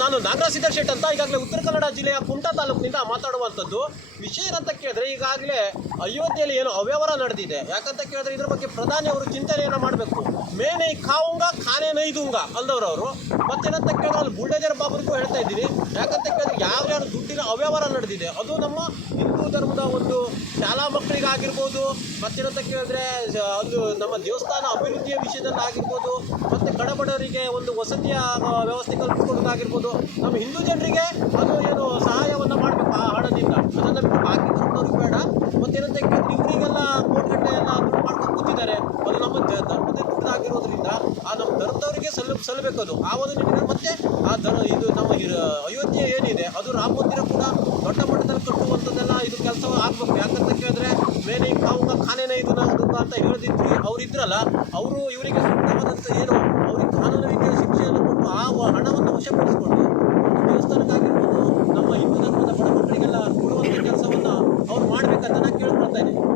ನಾನು ನಾಗರಾಜ್ ಸಿದ್ದರ್ ಶೆಟ್ ಅಂತ ಈಗಾಗಲೇ ಉತ್ತರ ಕನ್ನಡ ಜಿಲ್ಲೆಯ ಕುಮಟಾ ತಾಲೂಕಿನಿಂದ ಮಾತಾಡುವಂಥದ್ದು. ವಿಷಯ ಏನಂತ ಕೇಳಿದ್ರೆ, ಈಗಾಗಲೇ ಅಯೋಧ್ಯೆಯಲ್ಲಿ ಏನು ಅವ್ಯವಹಾರ ನಡೆದಿದೆ. ಯಾಕಂತ ಕೇಳಿದ್ರೆ ಇದ್ರ ಬಗ್ಗೆ ಪ್ರಧಾನಿ ಅವರು ಚಿಂತನೆಯನ್ನು ಮಾಡಬೇಕು. ಮೇನೆ ಖಾವುಂಗ ಖಾನೆ ನೈದುಂಗ ಅಲ್ದವ್ರವರು. ಮತ್ತೇನಂತ ಕೇಳಿದ್ರೆ ಅಲ್ಲಿ ಬುಲ್ಡೇಜರ್ ಬಾಬರಿಗೂ ಹೇಳ್ತಾ ಇದ್ದೀವಿ. ಯಾಕಂತ ಕೇಳಿದ್ರೆ ಯಾವ್ಯಾವ ದುಡ್ಡಿನ ಅವ್ಯವಹಾರ ನಡೆದಿದೆ ಅದು ನಮ್ಮ ಹಿಂದೂ ಧರ್ಮದ ಒಂದು ಶಾಲಾ ಮಕ್ಕಳಿಗಾಗಿರ್ಬೋದು, ಮತ್ತೇನಂತ ಕೇಳಿದ್ರೆ ಒಂದು ನಮ್ಮ ದೇವಸ್ಥಾನ ಅಭಿವೃದ್ಧಿಯ ವಿಷಯದಲ್ಲಿ ಆಗಿರ್ಬೋದು, ಮತ್ತು ಕಡಬಡವರಿಗೆ ಒಂದು ವಸತಿಯ ವ್ಯವಸ್ಥೆ ಕಲ್ಪಿಸಿಕೊಡೋದಾಗಿರ್ಬೋದು, ನಮ್ಮ ಹಿಂದೂ ಜನರಿಗೆ ಅದು ಏನು ಸಹಾಯವನ್ನು ಮಾಡಬೇಕು ಆ ಹಣದಿಂದ. ಅದನ್ನು ಬಿಟ್ಟು ಬಾಕಿ ಧರ್ಮದವ್ರಿಗೆ ಬೇಡ. ಮತ್ತೇನಂತ ಕೇಳಿದ್ರೆ ಇವರಿಗೆಲ್ಲ ಕೋಟಿಗಟ್ಟಲೆ ಎಲ್ಲ ದುಡ್ಡು ಮಾಡ್ಕೊಂಡು ಕೂತಿದ್ದಾರೆ. ಅದು ನಮ್ಮ ಧರ್ಮದ ದುಡ್ಡಾಗಿರೋದ್ರಿಂದ ಆ ನಮ್ಮ ಧರ್ಮದವರಿಗೆ ಸಲ್ಲಬೇಕು ಅದು. ಆ ಒಂದು ನಿಟ್ಟಿನಲ್ಲಿ ಮತ್ತೆ ಇದು ನಮ್ಮ ಅಯೋಧ್ಯೆ ಏನಿದೆ ಅದು ರಾಮ ಮಂದಿರ ಕೂಡ ದೊಡ್ಡ ಮಟ್ಟದಲ್ಲಿ ಕಟ್ಟುವಂಥದ್ದೆಲ್ಲ ಇದು ಕೆಲಸ ಆಗಬೇಕು. ಯಾಕಂತ ಕೇಳಿದ್ರೆ ಮೇನೆ ಕಾವುಂಗ ಖಾನೆನೇ ಇದು ಅಂತ ಹೇಳಿದ್ರು ಅವರಿದ್ರಲ್ಲ, ಅವರು ಇವರಿಗೆ ಸೂಕ್ತವಾದಂಥ ಏನು ಅವ್ರಿಗೆ ಕಾನೂನು ರೀತಿಯ ಶಿಕ್ಷೆಯನ್ನು ಕೊಟ್ಟು ಆ ಹಣವನ್ನು ವಶಪಡಿಸಿಕೊಂಡು ದೇವಸ್ಥಾನಕ್ಕಾಗಿರ್ಬೋದು ನಮ್ಮ ಹಿಂದೂ ಧರ್ಮದ ಬಡ ಮಕ್ಕಳಿಗೆಲ್ಲ ಕೊಡುವಂಥ ಕೆಲಸವನ್ನು ಅವ್ರು ಮಾಡಬೇಕಂತ ನಾನು ಕೇಳ್ಕೊಳ್ತಾ ಇದ್ದೀನಿ.